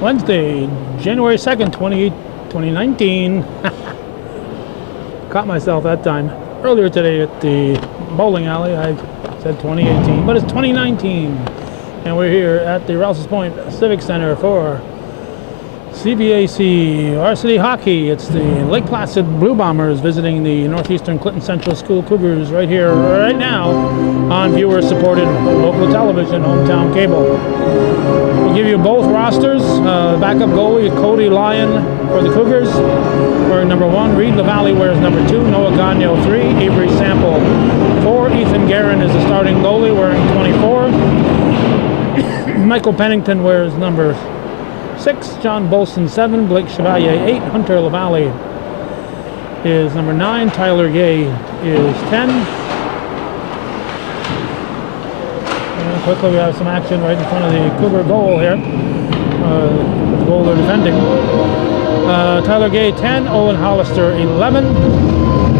Wednesday, January 2nd, 2019. Caught myself that time. Earlier today at the bowling alley, I said 2018, but it's 2019. And we're here at the Rouse's Point Civic Center for CVAC varsity hockey. It's the Lake Placid Blue Bombers visiting the Northeastern Clinton Central School Cougars right here, right now, on viewer-supported local television, hometown cable. We'll give you both rosters. Backup goalie Cody Lyon for the Cougars, wearing number 1. Reed LaValle wears number 2. Noah Gagnon 3. Avery Sample 4. Ethan Guerin is the starting goalie, wearing 24. Michael Pennington wears number 6, John Bolson 7, Blake Chevalier 8, Hunter LaValle is number 9, Tyler Gay is 10. And quickly we have some action right in front of the Cougar goal here. The goal they're defending. Tyler Gay 10, Owen Hollister 11,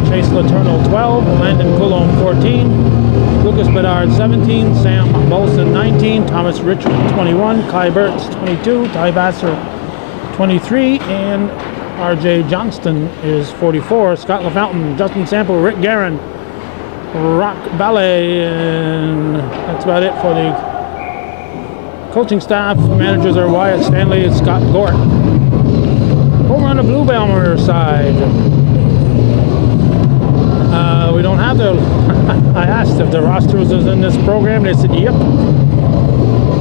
Chase Letourneau 12, Landon Coulombe 14, Lucas Bedard 17, Sam Bolson 19, Thomas Richard 21, Kai Burtz 22, Ty Vassar 23, and RJ Johnston is 44. Scott LaFountain, Justin Sample, Rick Guerin, Rock Ballet, and that's about it for the coaching staff. Managers are Wyatt Stanley and Scott Gort. Over on the Blue Bomber side, we don't have the. I asked if the rosters was in this program. They said, yep.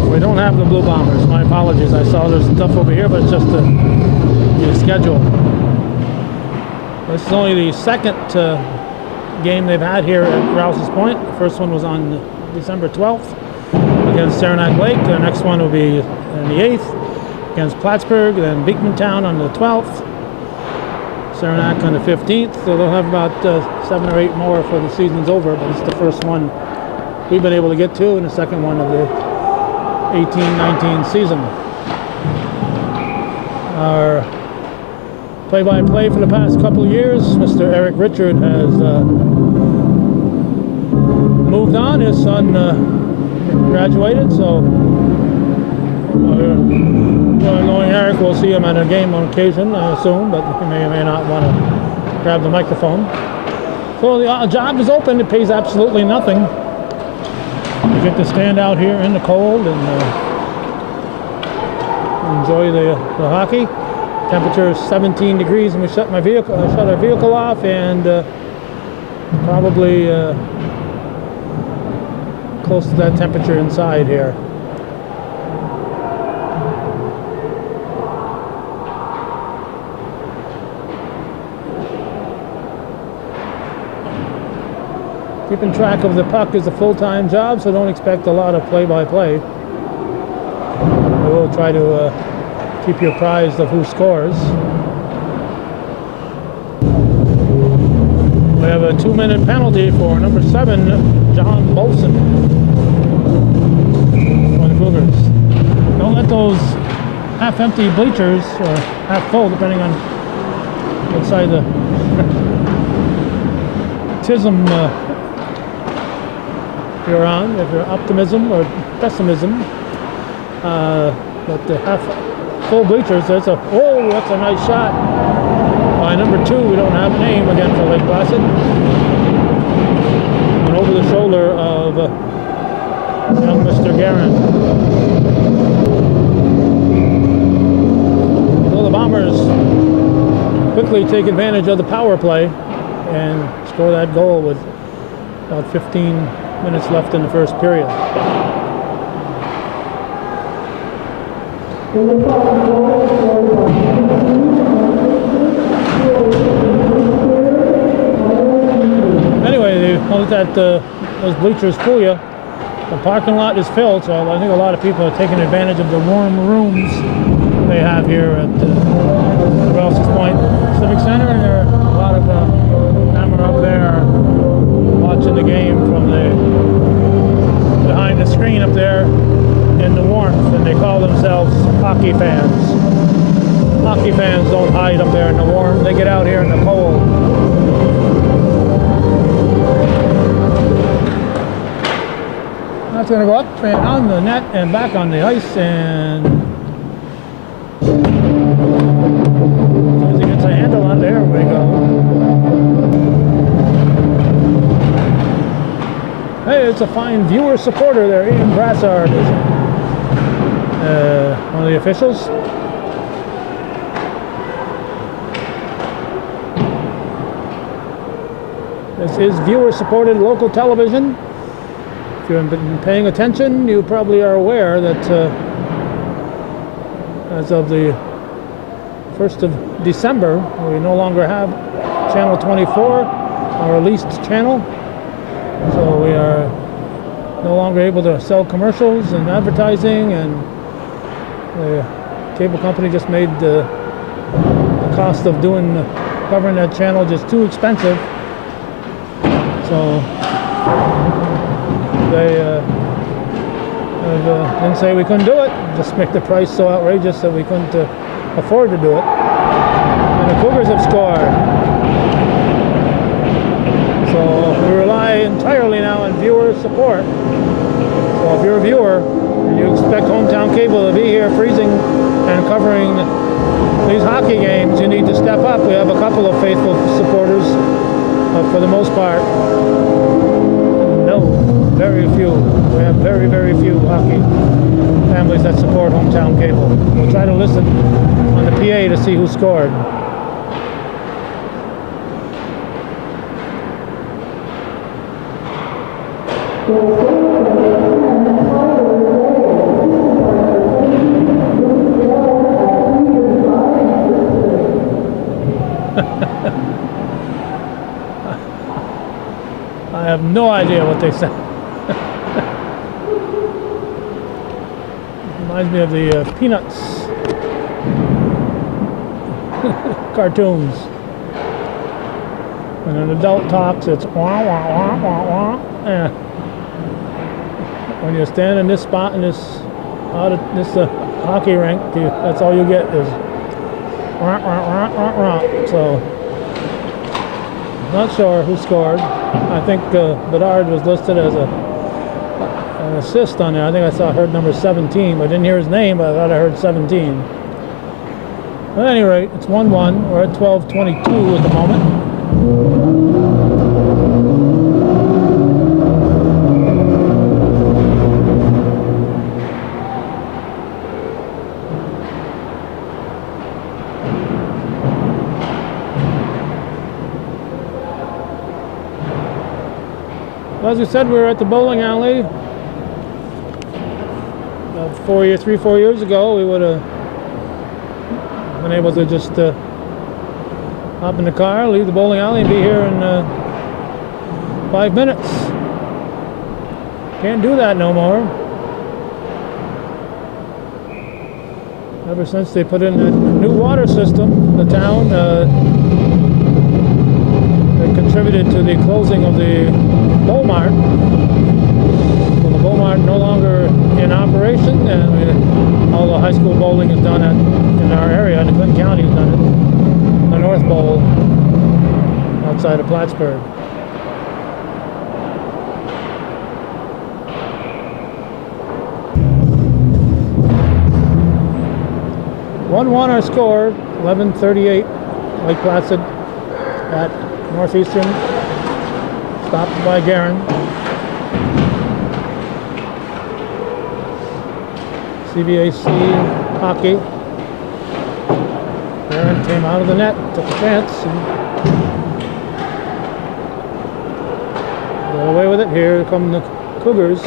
We don't have the Blue Bombers. My apologies. I saw there's stuff over here, but it's just the schedule. This is only the second game they've had here at Rouse's Point. The first one was on December 12th against Saranac Lake. The next one will be on the 8th against Plattsburgh, then Beekmantown on the 12th. Saranac on the 15th, so they'll have about 7 or 8 more before the season's over, but it's the first one we've been able to get to, and the second one of the 18-19 season. Our play-by-play for the past couple of years, Mr. Eric Richard has moved on. His son graduated, so knowing Eric, we'll see him at a game on occasion, I assume, but he may or may not want to grab the microphone. So the job is open. It pays absolutely nothing. You get to stand out here in the cold and enjoy the hockey. Temperature is 17 degrees, and we shut our vehicle off, and probably close to that temperature inside here. Keeping track of the puck is a full-time job, so don't expect a lot of play-by-play. We will try to keep you apprised of who scores. We have a 2-minute penalty for number 7, John Bolson, for the Cougars. Don't let those half-empty bleachers, or half-full, depending on what side the TISM you're on, if you're optimism or pessimism. But the half full bleachers, that's a nice shot by number 2. We don't have a name again for Lake Placid. And over the shoulder of young Mr. Guerin. So the Bombers quickly take advantage of the power play and score that goal with about 15 minutes left in the first period. Anyway, don't let that those bleachers fool you. The parking lot is filled, so I think a lot of people are taking advantage of the warm rooms they have here at Rouse's Point Civic Center, and there are a lot of camera up there watching the game from behind the screen up there in the warmth, and they call themselves hockey fans. Hockey fans don't hide up there in the warm. They get out here in the cold. That's going to go up and on the net and back on the ice, and Hey, it's a fine viewer supporter there. Ian Brassard is one of the officials. This is viewer-supported local television. If you've been paying attention, you probably are aware that as of the 1st of December, we no longer have Channel 24, our leased channel. So we are no longer able to sell commercials and advertising, and the cable company just made the cost of covering that channel just too expensive. So they didn't say we couldn't do it, just make the price so outrageous that we couldn't afford to do it. And the Cougars have scored. So we rely entirely now on viewer support. So if you're a viewer and you expect Hometown Cable to be here freezing and covering these hockey games, you need to step up. We have a couple of faithful supporters, for the most part. No, very few. We have very, very few hockey families that support Hometown Cable. We'll try to listen on the PA to see who scored. I have no idea what they said. Reminds me of the Peanuts cartoons. When an adult talks, it's wah, wah, wah, wah, wah. Yeah. When you stand in this spot in this hockey rink, that's all you get is wah, wah, wah, wah, wah. So, not sure who scored. I think Bedard was listed as an assist on there. I think I heard number 17, but I didn't hear his name, but I thought I heard 17. At any rate, it's 1-1. We're at 12:22 at the moment. As we said, we were at the bowling alley. About 3-4 years ago, we would have been able to just hop in the car, leave the bowling alley, and be here in 5 minutes. Can't do that no more. Ever since they put in the new water system, the town, they contributed to the closing of the Bowl Mart. So the Bowl Mart no longer in operation, and all the high school bowling is done in our area. In Clinton County has done it. The North Bowl outside of Plattsburgh. One our score, 11:38, Lake Placid at Northeastern. Stopped by Guerin. CBAC hockey. Guerin came out of the net, took a chance, and got away with it. Here come the Cougars.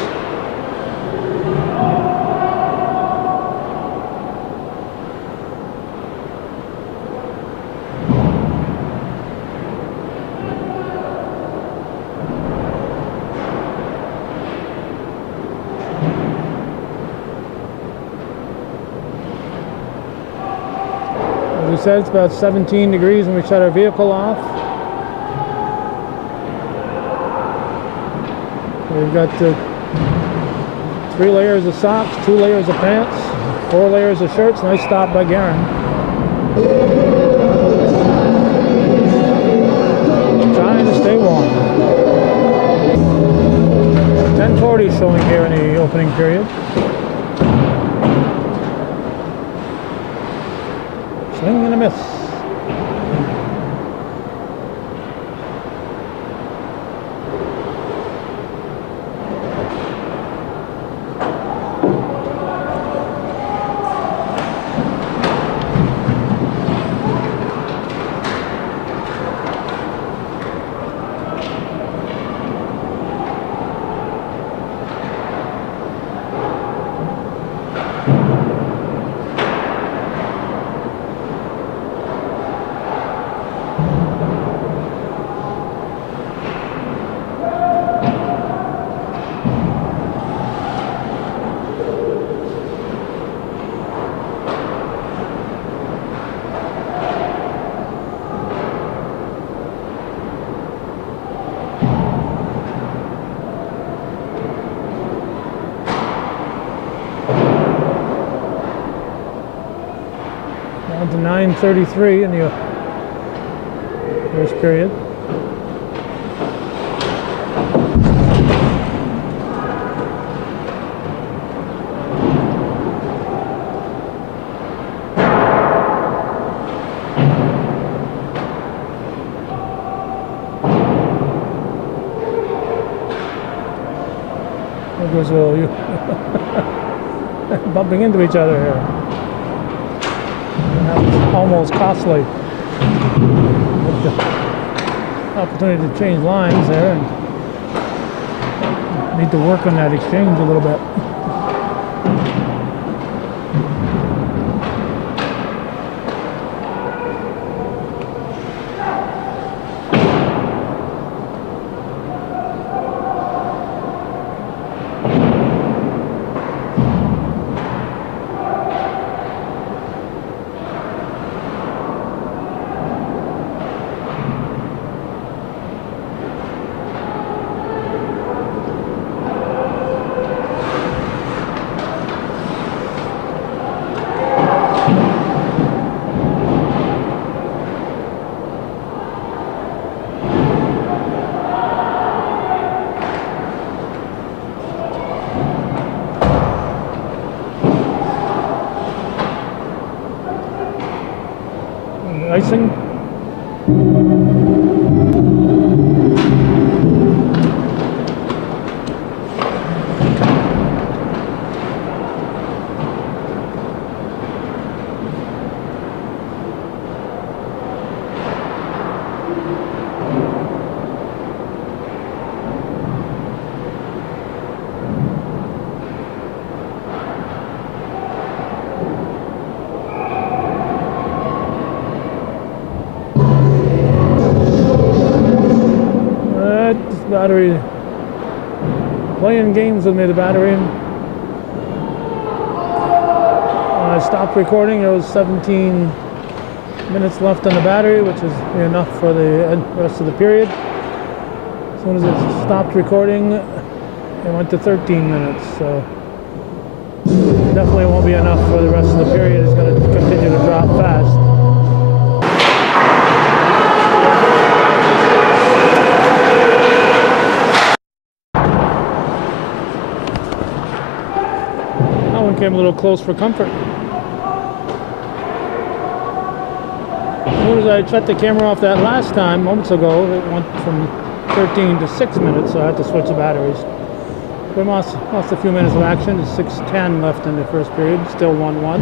We said it's about 17 degrees when we shut our vehicle off. We've got 3 layers of socks, 2 layers of pants, 4 layers of shirts. Nice stop by Guerin. Trying to stay warm. 10:40 showing here in the opening period. Swing and a miss. Down to 9:33 in the first period. There goes you bumping into each other here. And that's almost costly. With the opportunity to change lines there, and need to work on that exchange a little bit. Icing. Battery playing games with me, the battery. When I stopped recording, there was 17 minutes left on the battery, which is enough for the rest of the period. As soon as it stopped recording, it went to 13 minutes, so definitely won't be enough for the rest of the period. It's going to continue to drop fast. Came a little close for comfort. As soon as I shut the camera off that last time, moments ago, it went from 13 to 6 minutes, so I had to switch the batteries. We lost a few minutes of action. There's 6:10 left in the first period, still 1-1.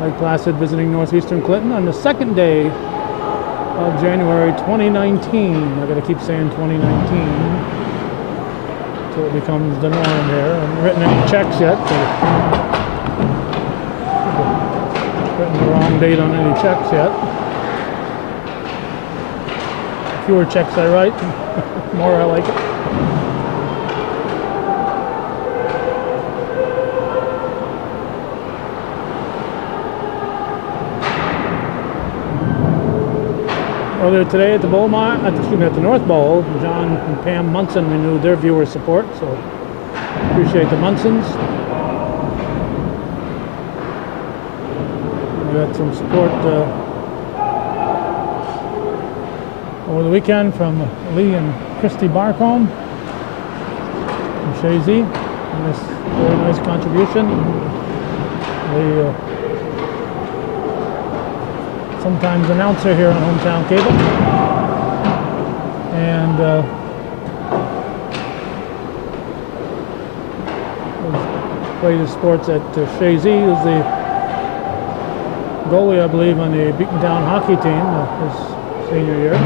Lake Placid visiting Northeastern Clinton on the second day of January 2019. I gotta keep saying 2019. So it becomes the norm here. I haven't written any checks yet. Written the wrong date on any checks yet. The fewer checks I write, the more I like it. Earlier today at the at the North Bowl, John and Pam Munson renewed their viewer support, so appreciate the Munsons. We got some support over the weekend from Lee and Christy Barcombe from Shazy. Very nice contribution. They sometimes announcer here on Hometown Cable, and played his sports at Shazy. He was the goalie, I believe, on the Beatontown hockey team his senior year.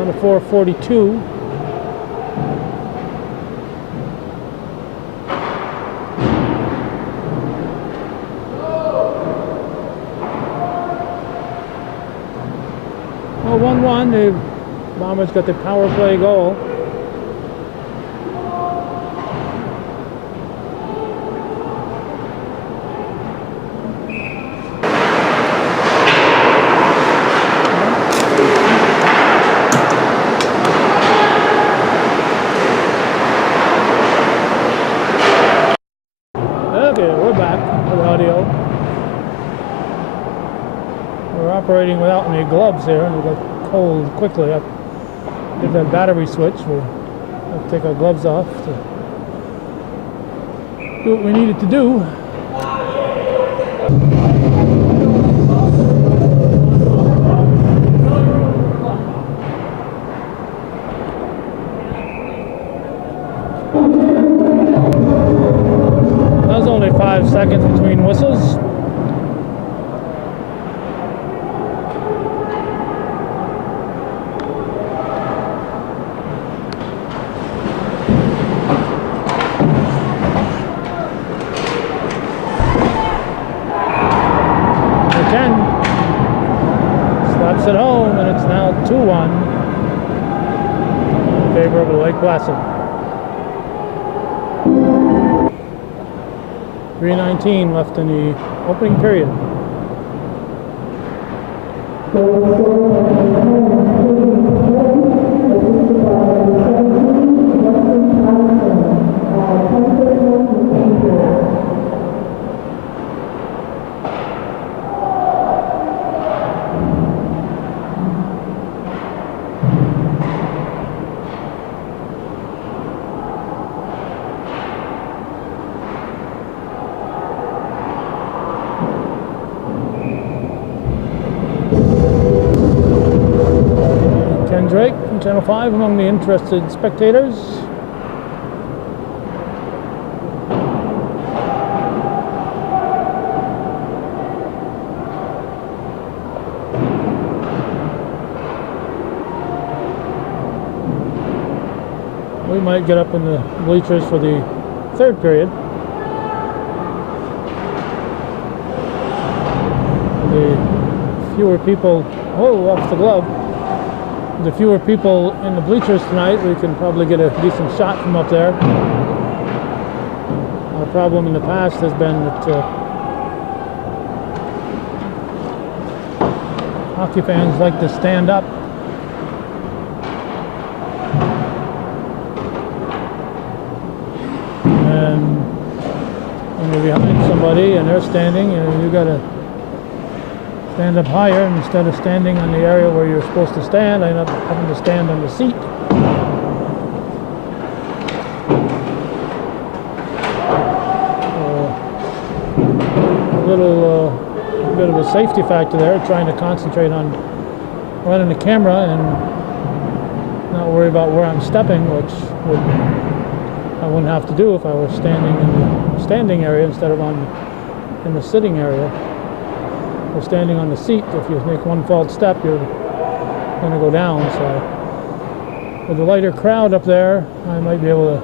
On a 4:42. Well, 1-1, the Bombers got the power play goal. operating without any gloves here, and we got cold quickly. I did that battery switch. We'll have to take our gloves off to do what we needed to do. That was only 5 seconds between whistles. Slaps it home, and it's now 2-1 in favor of Lake Placid. 3:19 left in the opening period. Drake from Channel 5 among the interested spectators. We might get up in the bleachers for the third period. The fewer people, off the glove. The fewer people in the bleachers tonight, we can probably get a decent shot from up there. Our problem in the past has been that hockey fans like to stand up. And when you're behind somebody and they're standing, you gotta stand up higher, and instead of standing on the area where you're supposed to stand, I end up having to stand on the seat. A little bit of a safety factor there, trying to concentrate on running the camera and not worry about where I'm stepping, which I wouldn't have to do if I was standing in the standing area instead of in the sitting area. Or standing on the seat. If you make one false step, you're going to go down. So with a lighter crowd up there, I might be able to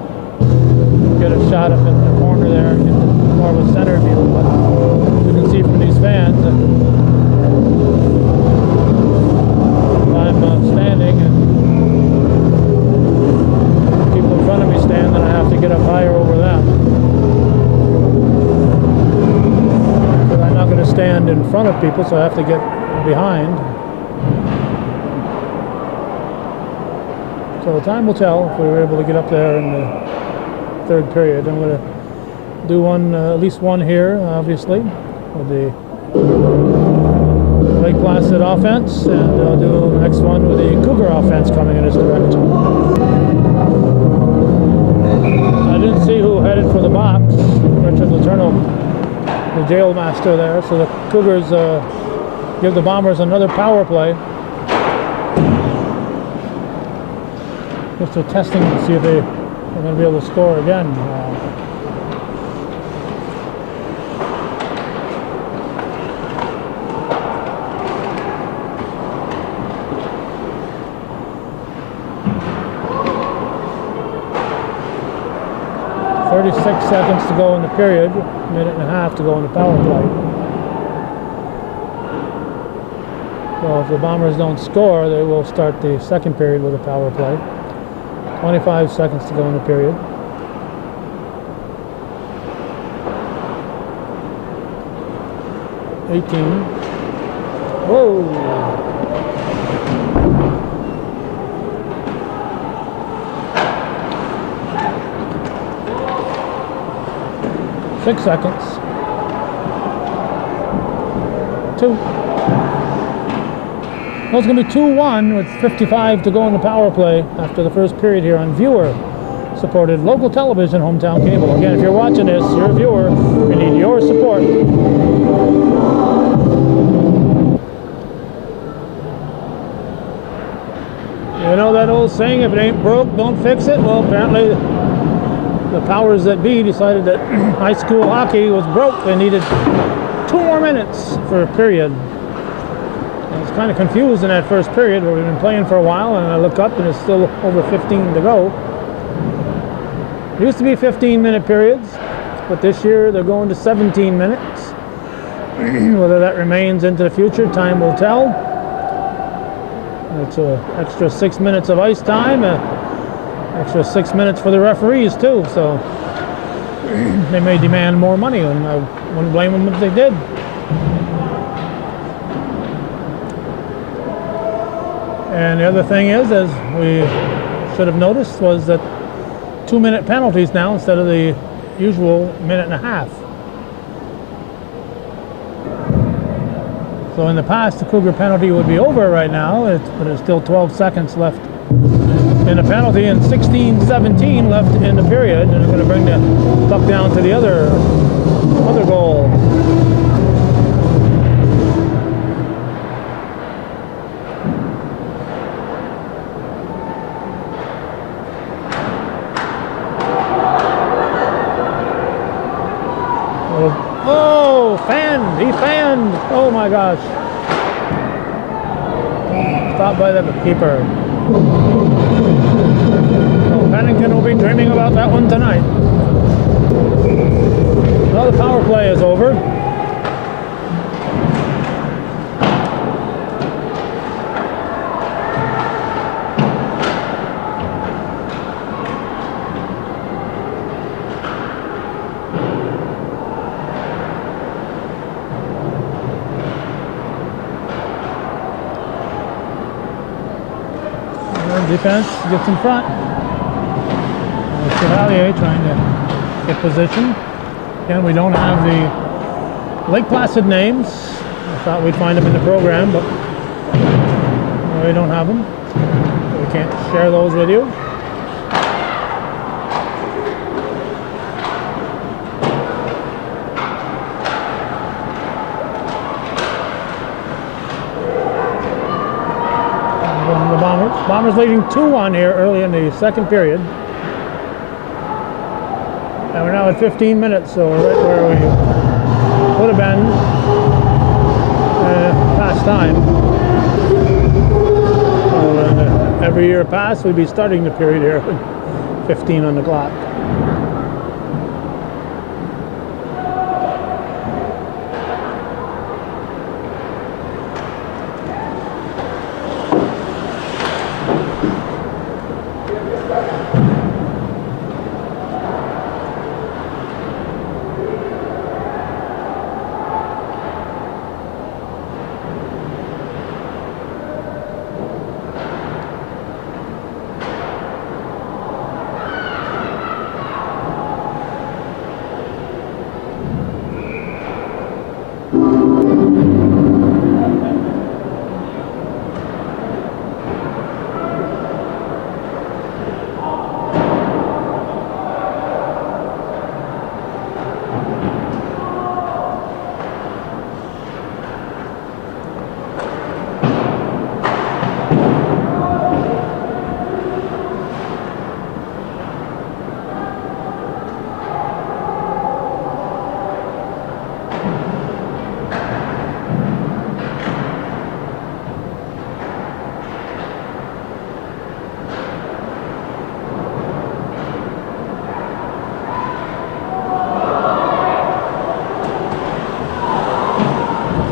get a shot up in the corner there and get more of a center view. But you can see from these fans that I'm standing and people in front of me stand, and I have to get up higher over them. To stand in front of people, so I have to get behind. So time will tell if we were able to get up there in the third period. I'm going to do at least one here, obviously, with the Lake Placid offense, and I'll do the next one with the Cougar offense coming in this direction. I didn't see who headed for the box. Richard Letourneau, the jail master there, so the Cougars give the Bombers another power play. Just they're testing to see if they're going to be able to score again. 36 seconds to go in the period, a minute and a half to go in the power play. So if the Bombers don't score, they will start the second period with a power play. 25 seconds to go in the period. Whoa! 6 seconds. 2. Well, it's going to be 2-1 with 55 to go in the power play after the first period here on viewer-supported local television, Hometown Cable. Again, if you're watching this, you're a viewer, we need your support. You know that old saying, if it ain't broke, don't fix it? Well, apparently the powers that be decided that high school hockey was broke. They needed 2 more minutes for a period. I was kind of confused in that first period where we've been playing for a while, and I look up and it's still over 15 to go. It used to be 15-minute periods, but this year they're going to 17 minutes. Whether that remains into the future, time will tell. It's an extra 6 minutes of ice time, extra 6 minutes for the referees too, so they may demand more money, and I wouldn't blame them if they did. And the other thing is, as we should have noticed, was that 2-minute penalties now instead of the usual minute and a half. So in the past, the Cougar penalty would be over right now, but there's still 12 seconds left in the penalty and 16-17 left in the period, and they're going to bring the puck down to the other goal. Oh, fanned! He fanned! Oh my gosh! Stopped by the keeper. Oh, Pennington will be dreaming about that one tonight. Well, the power play is over. Defense gets in front. Chevalier trying to get position. Again, we don't have the Lake Placid names. I thought we'd find them in the program, but we don't have them. We can't share those with you. Bombers leading 2-1 here early in the second period. And we're now at 15 minutes, so we're right where we would have been past time. So every year past, we'd be starting the period here with 15 on the clock.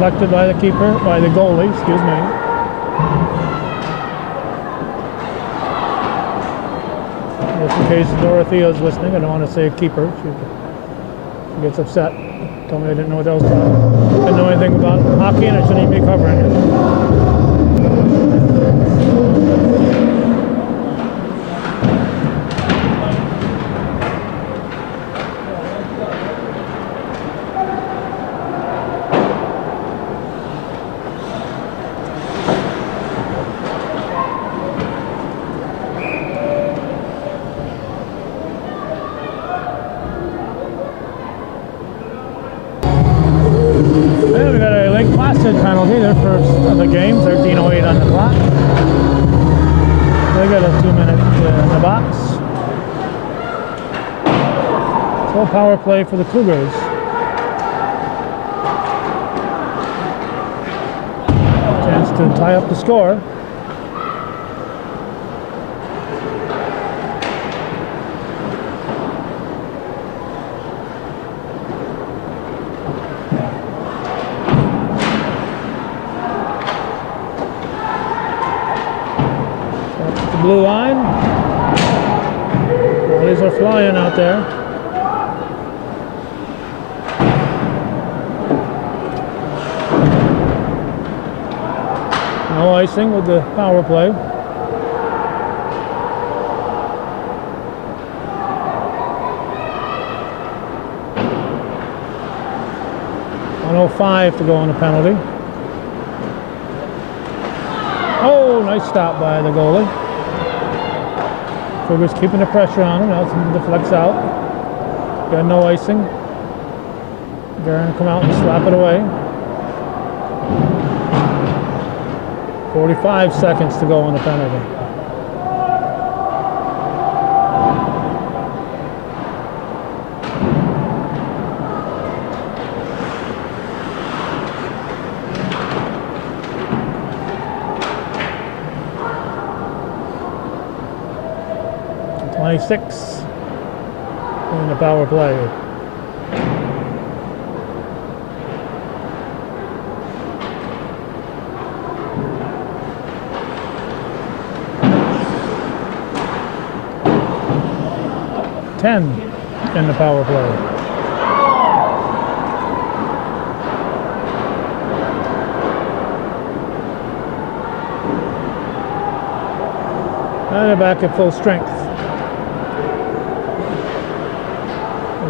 Deflected by the keeper, by the goalie, excuse me. Just in case Dorothea's listening, I don't want to say keeper. She gets upset. Told me I didn't know what that was about. Didn't know anything about hockey and I shouldn't even be covering it. They got a 2-minute in the box. So power play for the Cougars. Chance to tie up the score. Blue line. Volleys are flying out there. No icing with the power play. .105 to go on the penalty. Oh, nice stop by the goalie. Cougars keeping the pressure on him. Now it's deflects out. Got no icing. Gonna come out and slap it away. 45 seconds to go on the penalty. .26 in the power play. .10 in the power play. And they're back at full strength.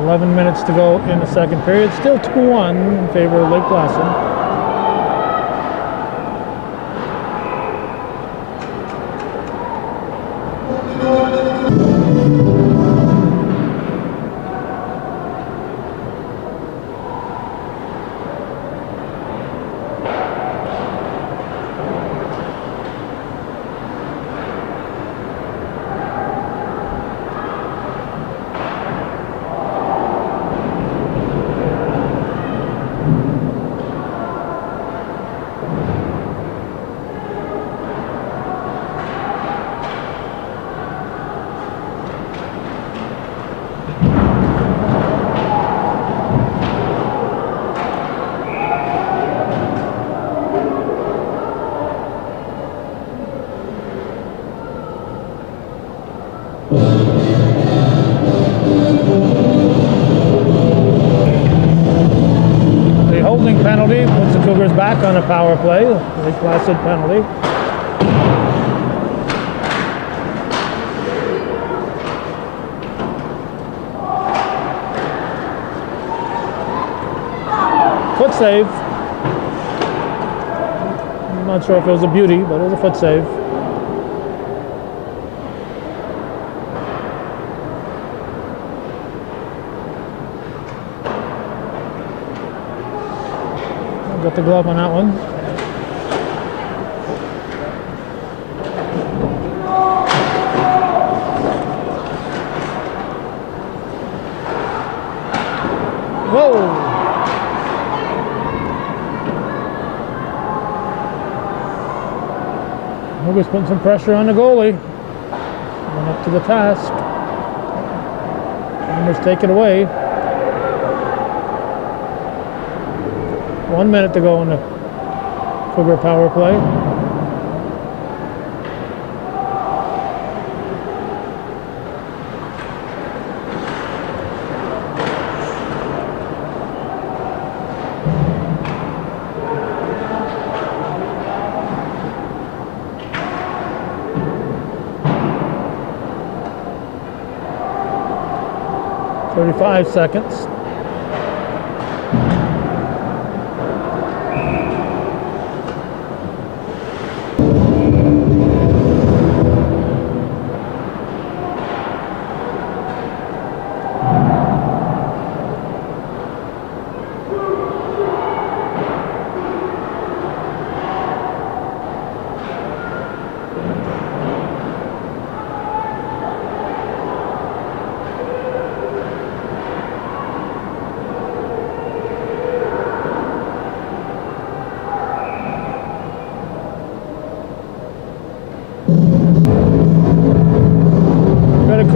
11 minutes to go in the second period. Still 2-1 in favor of Lake Placid. Penalty puts the Cougars back on a power play. Lake Placid penalty. Foot save. I'm not sure if it was a beauty, but it was a foot save. Got the glove on that one. Whoa! Cougars putting some pressure on the goalie. Going up to the task. Almost take it away. 1 minute to go in the Cougar power play. .35 seconds.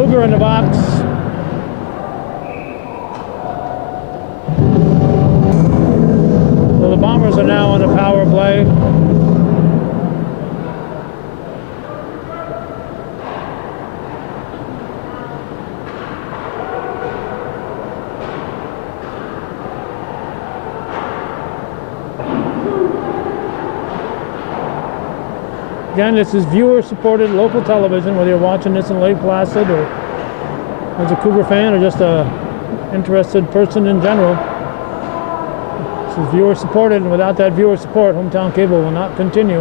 Cougar in the box. So the Bombers are now on the power play. Again, this is viewer-supported local television, whether you're watching this in Lake Placid or as a Cougar fan or just a interested person in general. This is viewer-supported, and without that viewer support, hometown cable will not continue.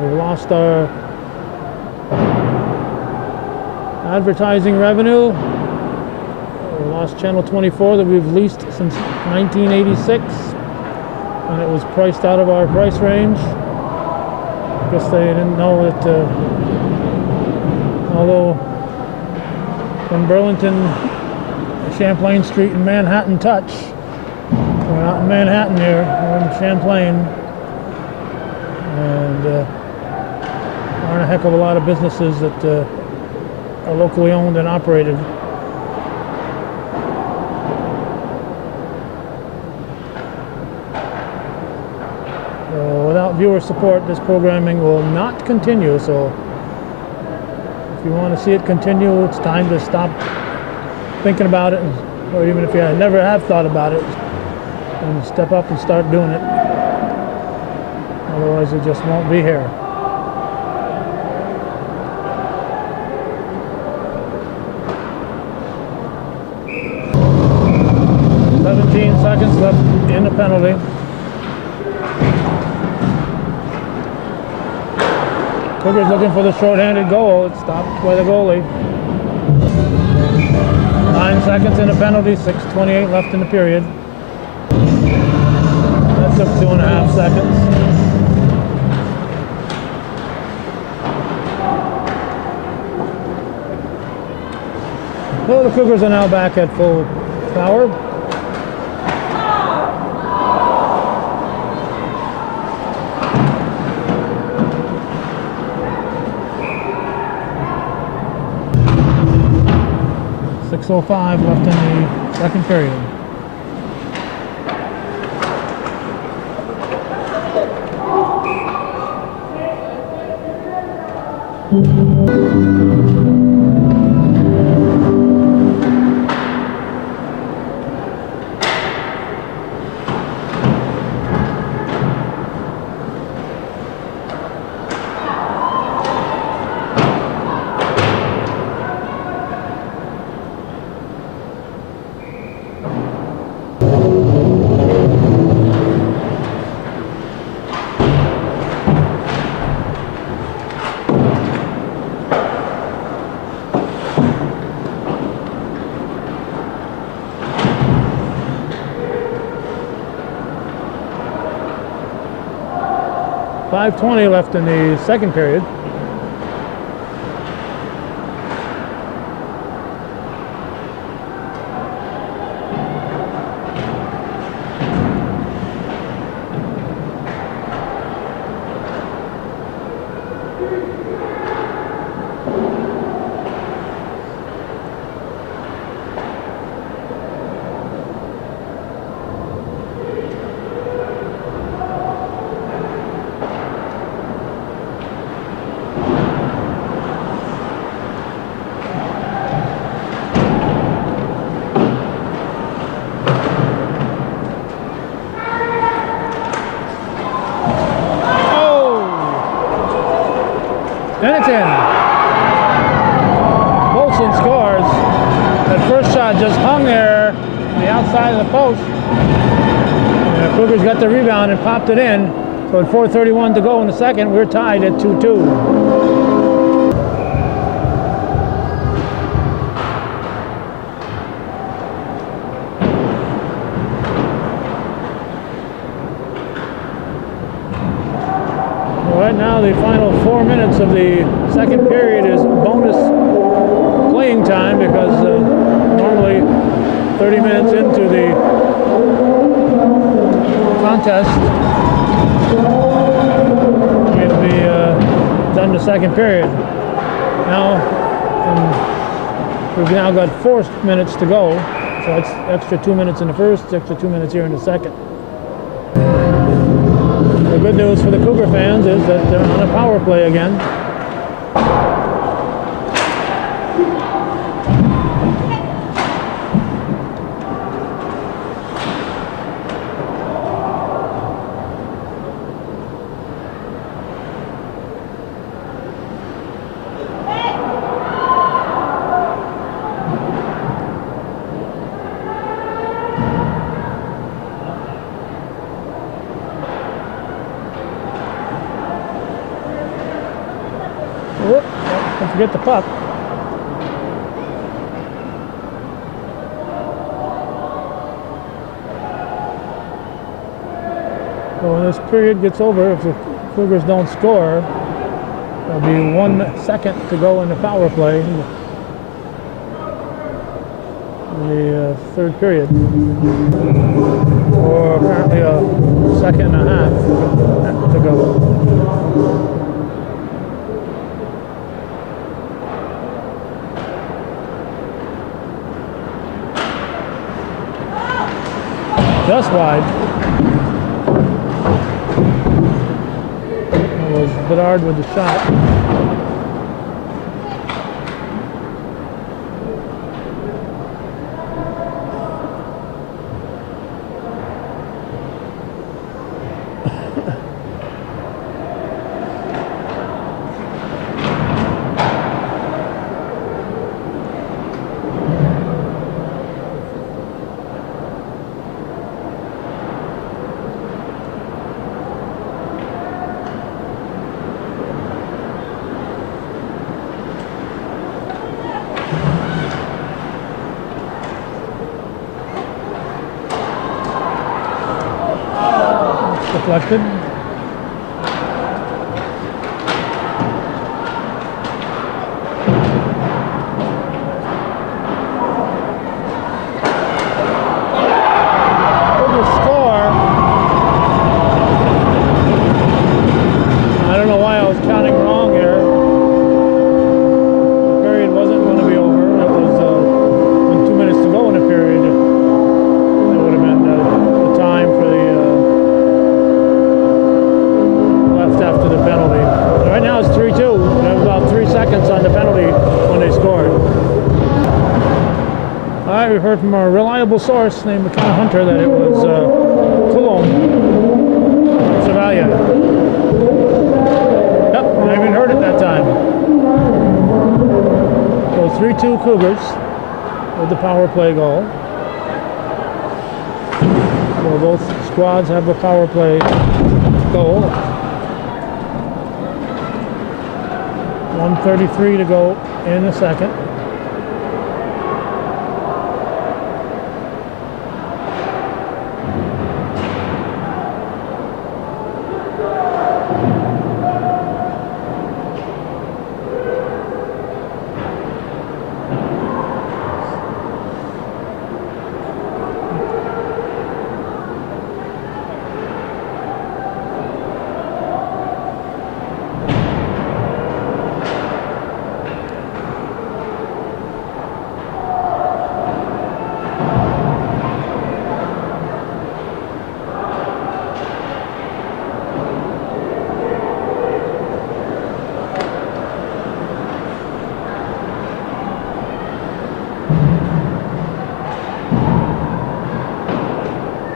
We've lost our advertising revenue. We lost Channel 24 that we've leased since 1986, and it was priced out of our price range. I guess they didn't know that although from Burlington, Champlain Street and Manhattan touch, we're not in Manhattan here, we're in Champlain, and there aren't a heck of a lot of businesses that are locally owned and operated. Without viewer support, this programming will not continue. So if you want to see it continue, it's time to stop thinking about it, or even if you never have thought about it, and step up and start doing it. Otherwise, it just won't be here. Seconds left in the penalty. Cougars looking for the short-handed goal. It's stopped by the goalie. 9 seconds in the penalty, 6:28 left in the period. That took 2.5 seconds. So the Cougars are now back at full power. .05 left in the second period. .520 left in the second period. And it's in. Bolson scores. That first shot just hung there on the outside of the post. And the Cougars got the rebound and popped it in. So at 4:31 to go in the second, we're tied at 2-2. Right now, the final 4 minutes of the second period is bonus playing time because normally 30 minutes into the contest, we'd be done the second period. Now, we've now got 4 minutes to go, so it's extra 2 minutes in the first, extra 2 minutes here in the second. The good news for the Cougar fans is that they're on a power play again. Whoop, don't forget the puck. So when this period gets over, if the Cougars don't score, there'll be 1 second to go in the power play in the third period. Or apparently a second and a half to go. Just wide. It was Bedard with the shot. Deflected. We heard from a reliable source named McKenna Hunter that it was Cologne, Savalia. Yep, I even heard it that time. So 3-2 Cougars with the power play goal. So both squads have a power play goal. 1:33 to go in the second.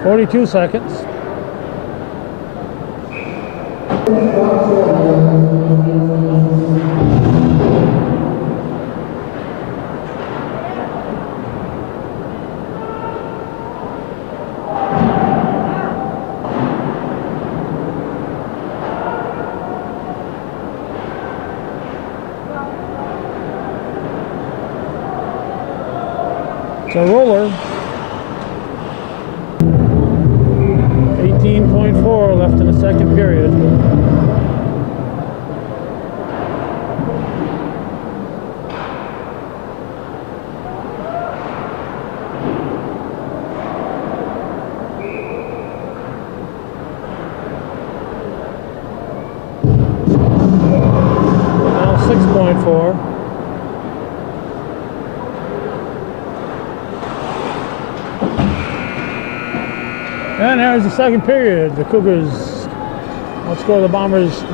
"42 seconds. It's a roller. 18.4 left in the second period. Now 6.4. And there's the second period. The Cougars outscore the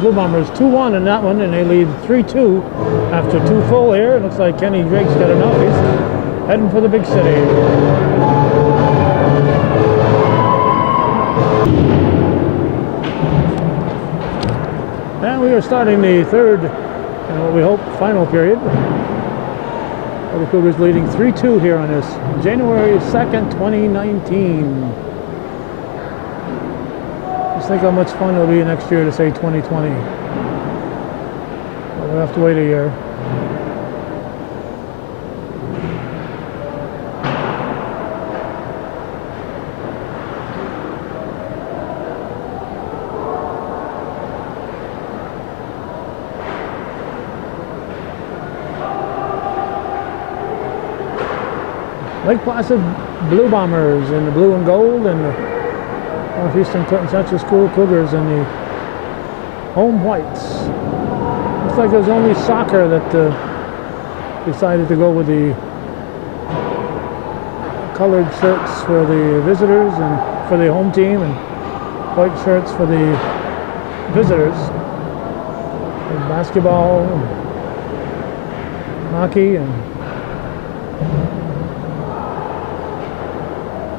Blue Bombers 2-1 in that one, and they lead 3-2 after 2 full here. It looks like Kenny Drake's got enough. He's heading for the big city. And we are starting the third, and what we hope, final period. The Cougars leading 3-2 here on this January 2nd, 2019. Just think how much fun it'll be next year to say 2020. But we'll have to wait a year. Lake Placid Blue Bombers in the blue and gold, and the Northeastern Clinton Central School Cougars in the home whites. Looks like it was only soccer that decided to go with the colored shirts for the visitors and for the home team, and white shirts for the visitors. And basketball, and hockey, and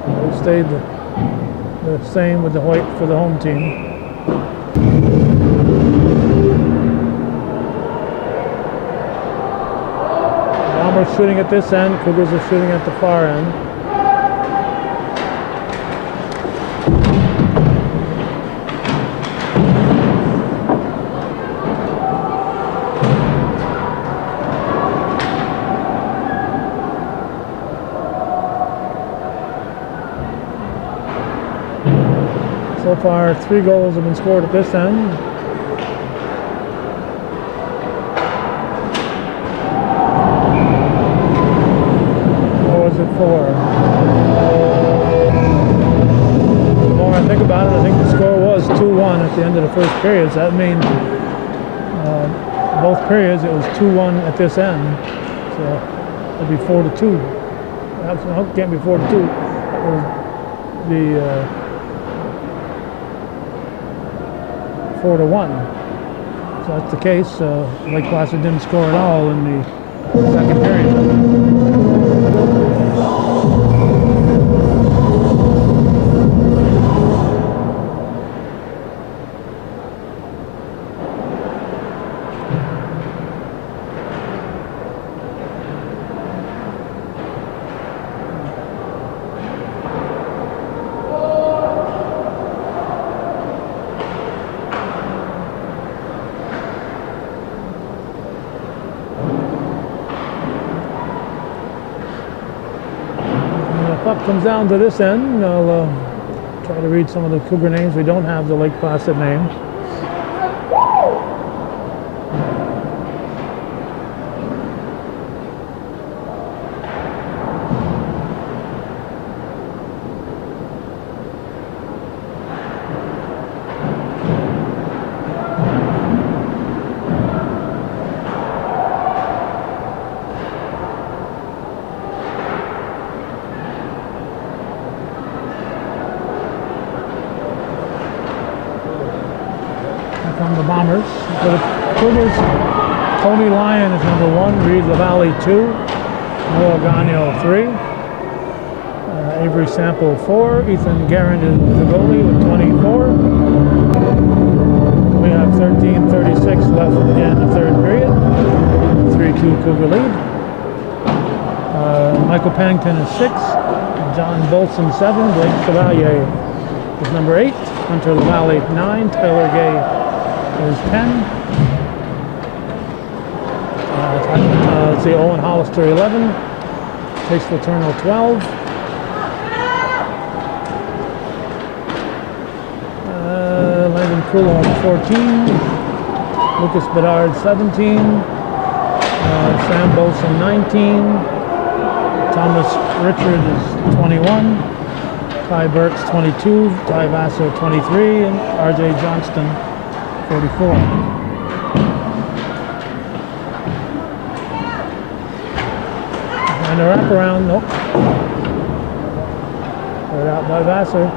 they stayed the same with the white for the home team. Bombers shooting at this end, Cougars are shooting at the far end. So far, 3 goals have been scored at this end. Or was it 4? The more I think about it, I think the score was 2-1 at the end of the first period. So that means both periods it was 2-1 at this end. So it'd be 4-2. No, it can't be 4-2. That was the 4-1. So that's the case. Lake Placid didn't score at all in the second period. Puck comes down to this end. I'll try to read some of the Cougar names. We don't have the Lake Placid names. From the Bombers. For the Cougars, Tony Lyon is number 1, Reed LaValle 2, Noah Gagno 3, Avery Sample 4, Ethan Garand is the goalie with 24. We have 13:36 left in the third period. 3-2 Cougar lead. Michael Pennington is 6, John Bolson 7, Blake Chevalier is number 8, Hunter LaValle 9, Tyler Gay is 10. Let's see, Owen Hollister 11, Chase Laterno 12, Landon Coulomb 14, Lucas Bedard 17, Sam Bolson 19, Thomas Richard is 21, Ty Burks 22, Ty Vassar 23, and RJ Johnston 44. And a wraparound, nope. Right out by Vassar.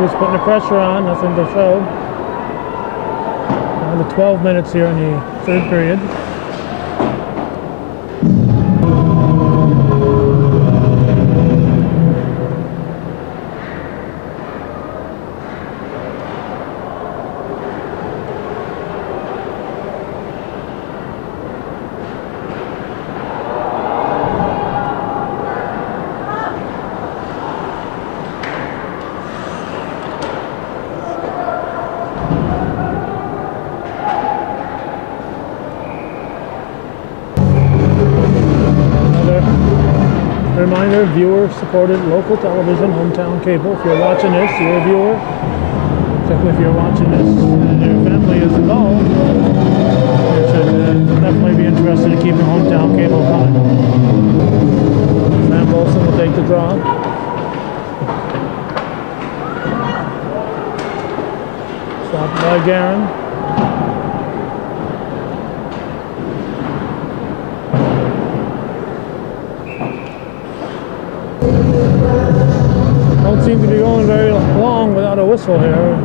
He's putting the pressure on, nothing to show. Down to 12 minutes here in the third period. Reminder, viewer-supported local television, hometown cable. If you're watching this, you're a viewer. Particularly if you're watching this and your family is involved, you should definitely be interested in keeping hometown cable coming. Sam Wilson will take the draw. Stopped by Garin. Don't seem to be going very long without a whistle here.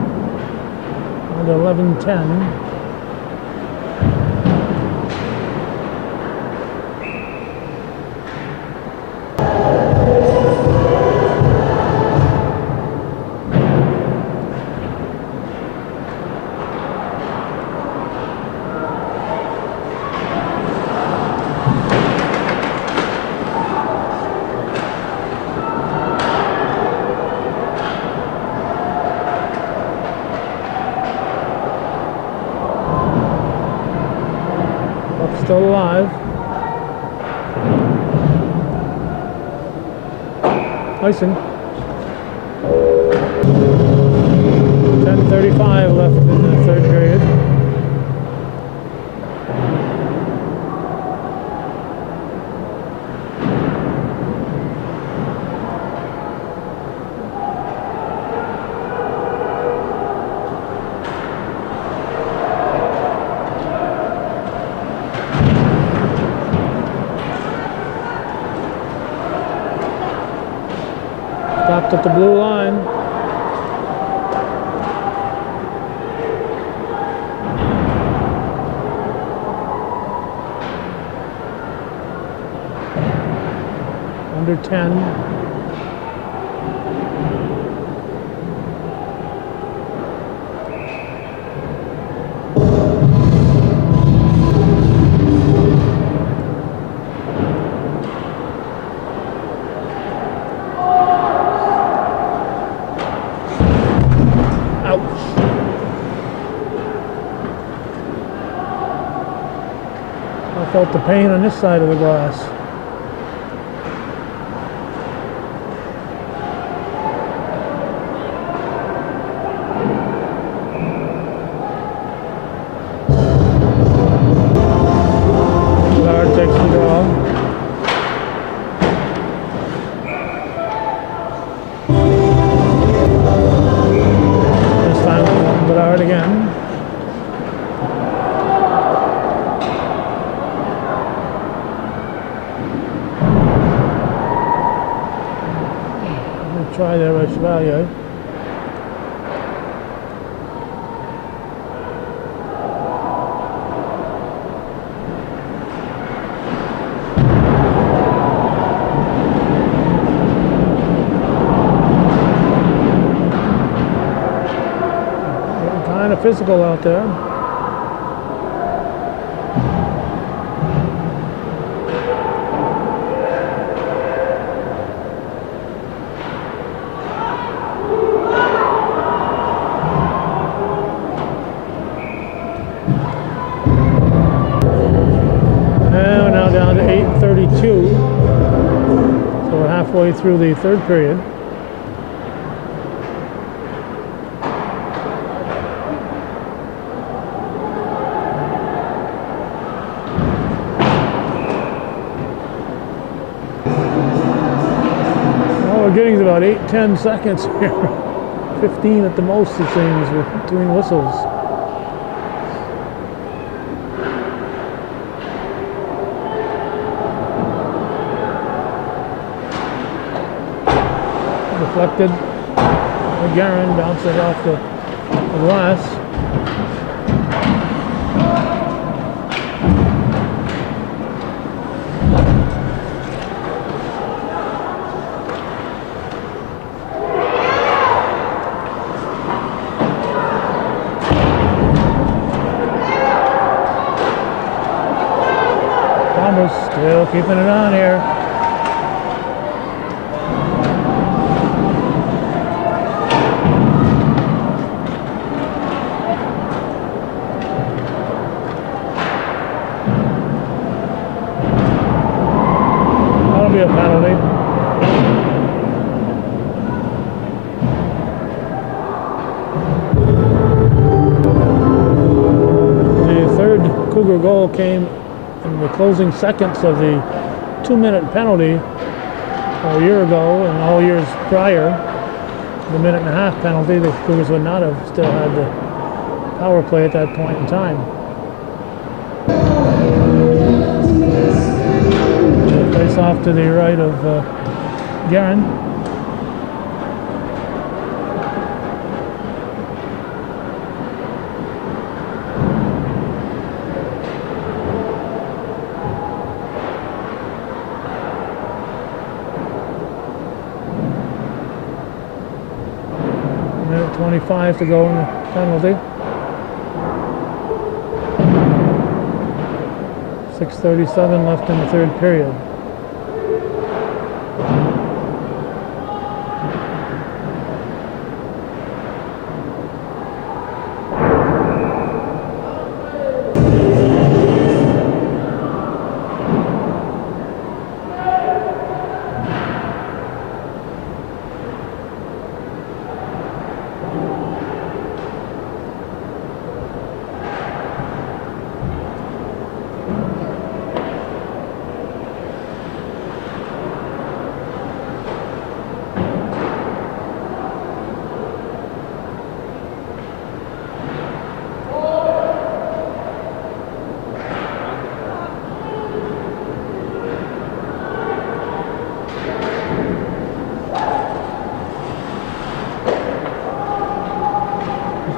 At 11:10. Still alive. Icing. 10:35 left in the third period. Stopped at the blue line. Under 10. I felt the pain on this side of the glass. Guard takes the draw. This time, Bedard again. Try there by Chevalier. Getting kind of physical out there. 5:42. So we're halfway through the third period. All we're getting is about 8-10 seconds here. 15 at the most, it seems, between whistles. Deflected. Again, bounces off the glass. Still keeping it on here. That'll be a penalty. The third Cougar goal came in the closing seconds of the 2-minute penalty a year ago, and all years prior, the 1.5-minute penalty, the Cougars would not have still had the power play at that point in time. Face off to the right of Guerin. Minute 25 to go in the penalty. 6:37 left in the third period.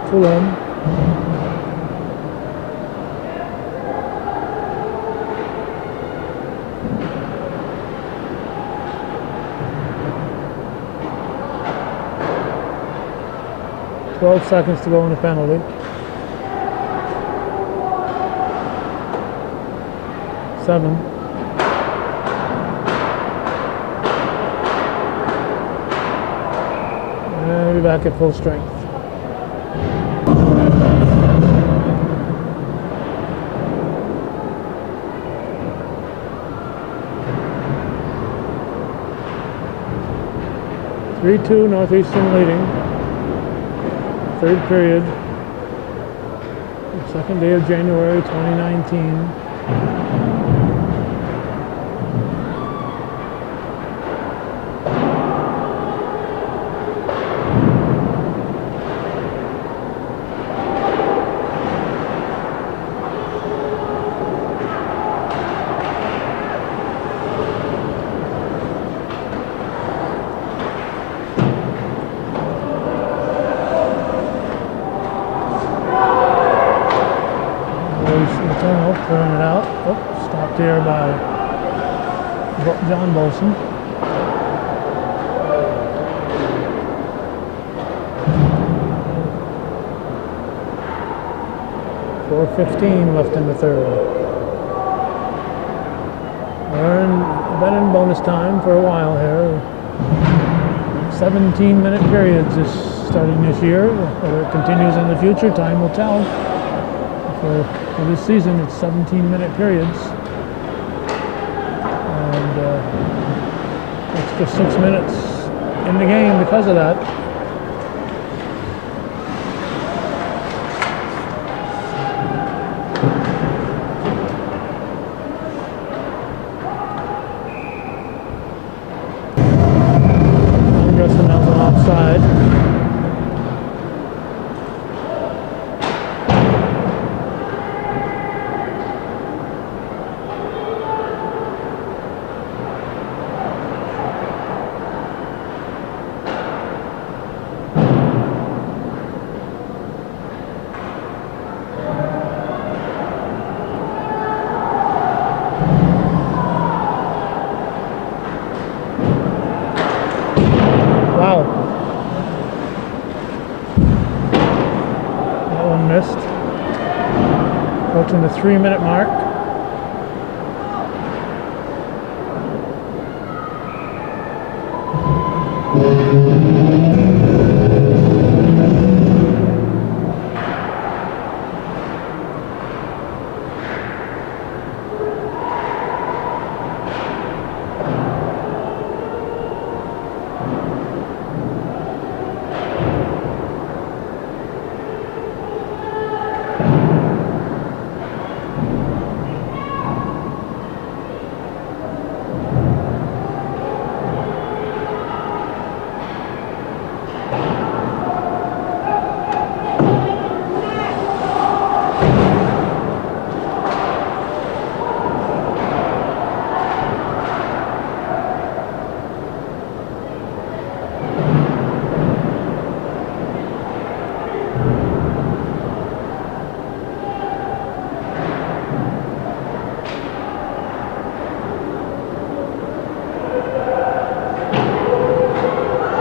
Full on. "12 seconds to go in the penalty. Seven. And we'll be back at full strength. (3-2) Northeastern leading. Third period. Second day of January 2019. Pulling it out. Oh, stopped here by John Bolson. .4:15 left in the third. Been in bonus time for a while here. 17-minute periods is starting this year. Whether it continues in the future, time will tell. For this season, it's 17-minute periods. extra 6 minutes in the game because of that. I'm guessing that was an offside. Wow. That one missed. Approaching the 3-minute mark.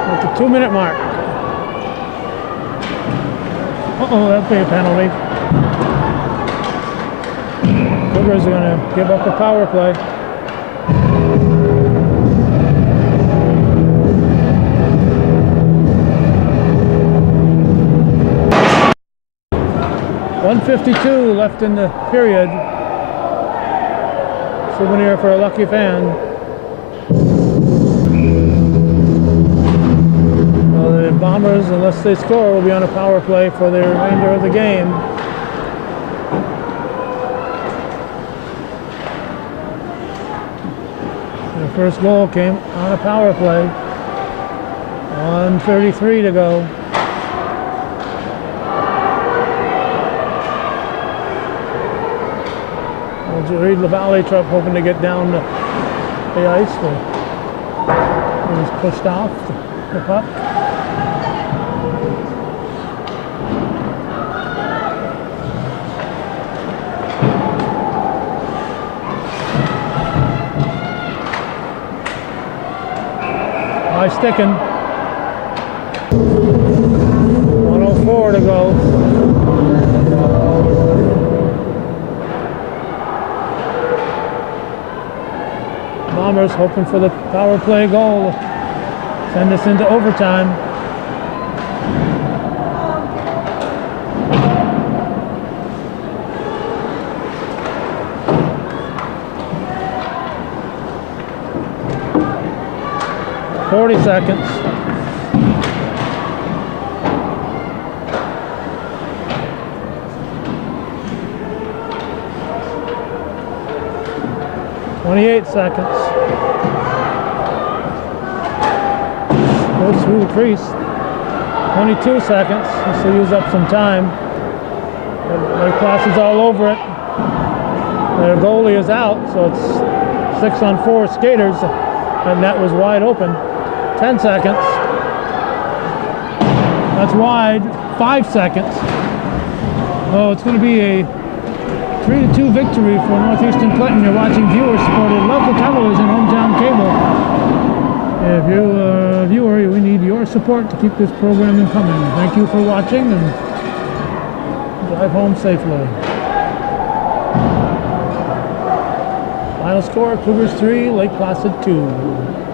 At the 2-minute mark. Uh-oh, that'd be a penalty. Cougars are going to give up a power play. .152 left in the period. Souvenir for a lucky fan. The Bombers, unless they score, will be on a power play for the remainder of the game. The first goal came on a power play. 1:33 to go. Reed LaValle truck hoping to get down the ice. He was pushed off the puck. High sticking. 1:04 to go. Bombers hoping for the power play goal. Send us into overtime. Forty seconds. .28 seconds. Goes through the crease. 22 seconds. This will use up some time. Their Placid's all over it. Their goalie is out, so it's 6-on-4 skaters. And that was wide open. 10 seconds. That's wide. 5 seconds. Oh, it's going to be a 3-2 victory for Northeastern Clinton. You're watching viewer-supported local television, hometown cable. If you're a viewer, we need your support to keep this programming coming. Thank you for watching, and drive home safely. Final score, Cougars 3, Lake Placid 2.